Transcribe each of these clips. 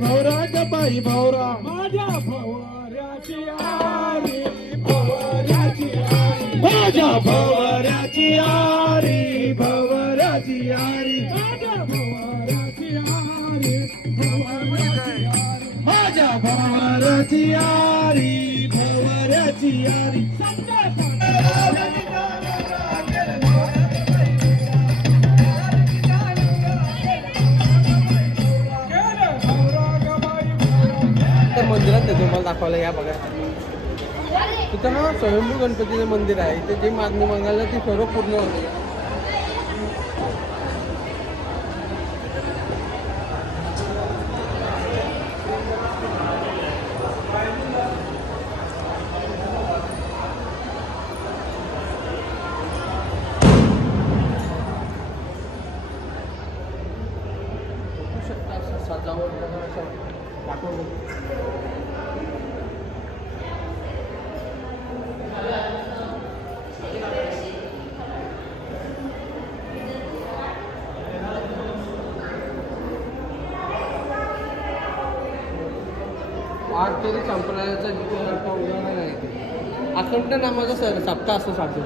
बाई भवरा माझ्या भवाऱ्याची आरी भवाऱ्याची आरी. माझ्या भवऱ्याची आरी भवऱ्याची आरी. माझ्या भवाऱ्याची आरी भवाऱ्याची आरी. माझ्या भवऱ्याची आरी भवऱ्याची आरी. मंदिरात नाही तुम्हाला दाखवायला या बघा. तिथं ना स्वयंभू गणपतीचं मंदिर आहे. इथे जे मागणी मागायला ती सर्व पूर्ण होते. बघू सजावट दाखवलं वारकरी संप्रदायाचा जिथे उदाहरण आहे. ते अखंड नामाचा सर सप्ताह असतो साधू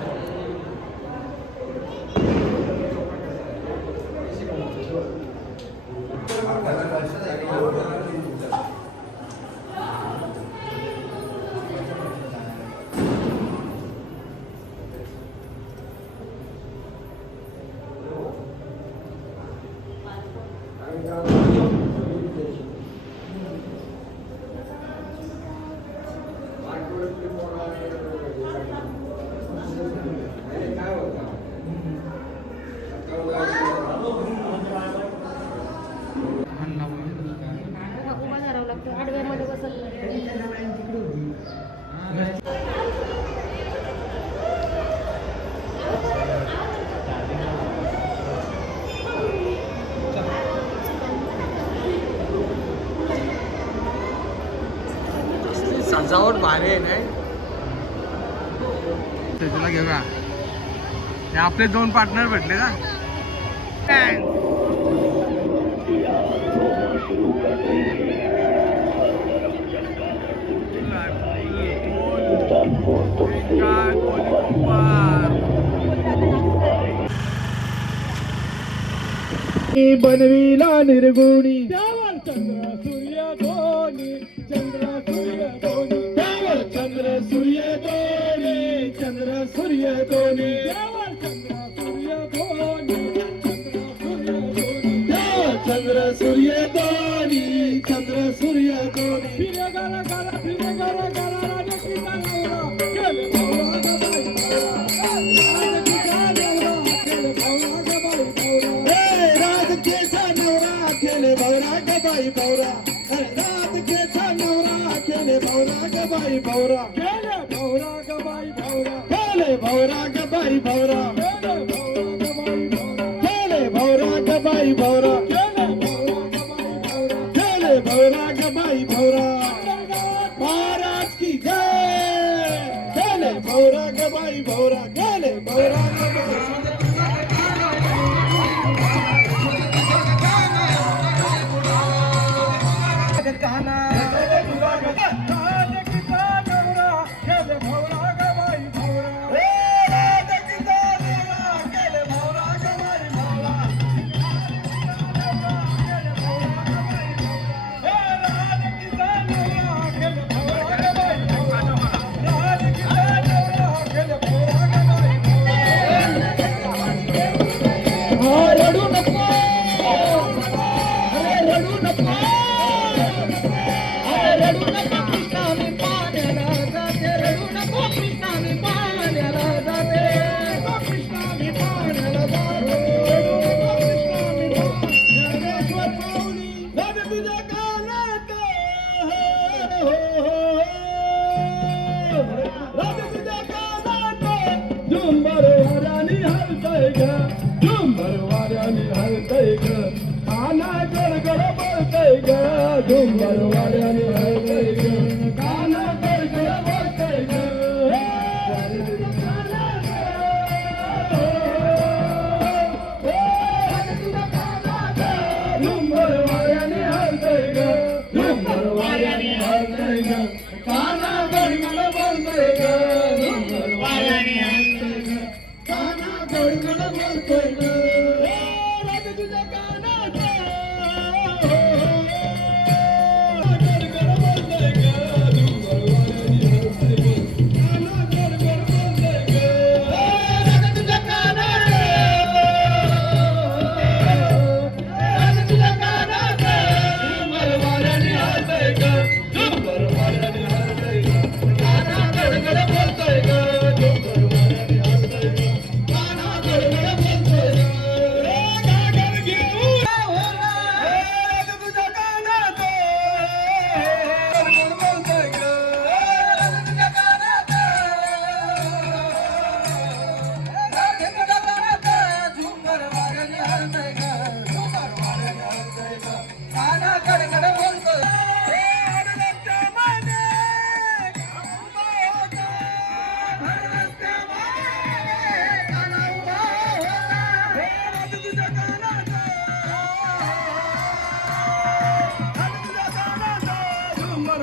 सजावट भारी आहे नाही तुला घेऊया आपले दोन पार्टनर भेटले का बनविला निर्गुणी। भाऊला गबाई भाऊला केले भवरा ग बाई भवरा गेले भाऊला केले भवरा गबाई भाऊला ग बाई भवरा महाराज की जय केले भवरा ग बाई भवरा केले भवरा झु बर वारा हलंदर वारा हलंदा जड़ good, good.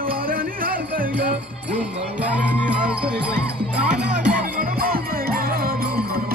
Rumba, rumba, rumba, rumba, rumba, rumba, rumba, rumba, rumba, rumba, rumba, rumba, rumba, rumba, rumba, rumba,